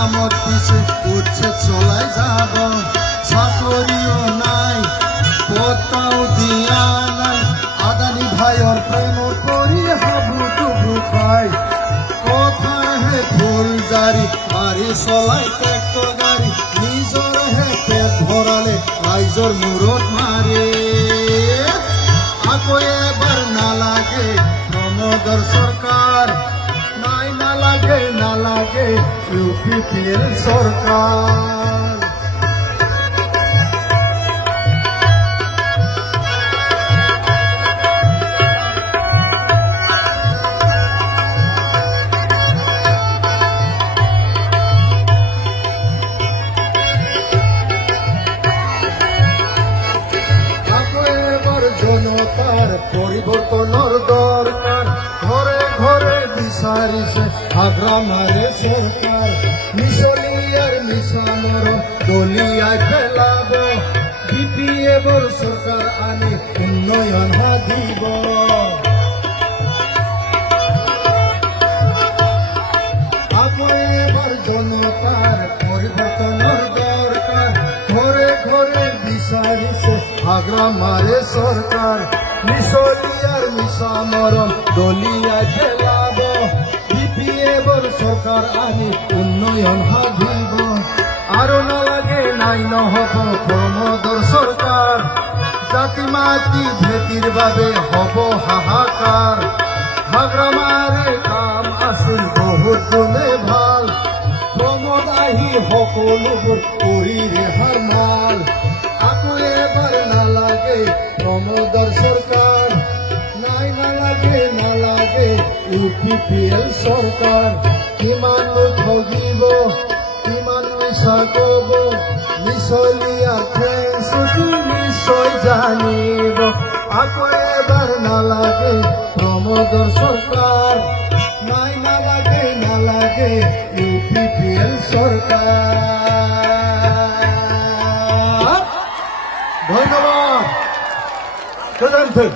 নামত দিছে উচ্ছেদ চলাই যাব চাকরিও নাই পতাও দিয়া নাই আদানি ভাইয়ের প্রেম করি হাবু টুবু খাই কথার হে ফুল জারি গাড়ি চলাই ট্রেক্টর গাড়ি নিজর হে পেট ভরালে রাইজর মূৰত মারে আকৌ এবার নালাগে প্রমোদর সরকার নাই নালাগে ইউপিপিএল সরকার জনতার পরিবর্তনের দরকার ঘরে ঘরে বিচারিছে আগ্রা মারে সরকার মিশলিয়ার মিশানোর দলিয়ায় ফেলাব বিপিএফর সরকার আনি উন্নয়ন দিব আকৌ এবার জনতার পরিবর্তনের দরকার ঘরে ঘরে বিচারিছে আগ্রা মারে সরকার মিশলিয়ার মিশামরণ দলিয়ায় ফেলাব বিপিএফর সরকার আনি উন্নয়ন দিব আরো নালাগে নাই নহব প্রমোদর সরকার জাতি মাটি ভেটির বাবে হব হাহাকার আগ্রা মারে কাম আছিল বহুত গুণে ভাল প্রমোদ আহি সকলোবোৰ কৰি ৰেহাৰ মাল আকৌ এবাৰ নালাগে প্ৰমোদৰ সৰকাৰ নাই নালাগে ইউপিপিএল সৰকাৰ কিমান ঠগিব কিমান মিছা কব মিছলিয়াৰ ঠেং চুটি নিশ্চয় জানিব আকৌ এবাৰ নালাগে প্ৰমোদৰ সৰকাৰ নাই নালাগে ইউপিপিএল সৰকাৰ ধন্যবাদ। ধন্যবাদ।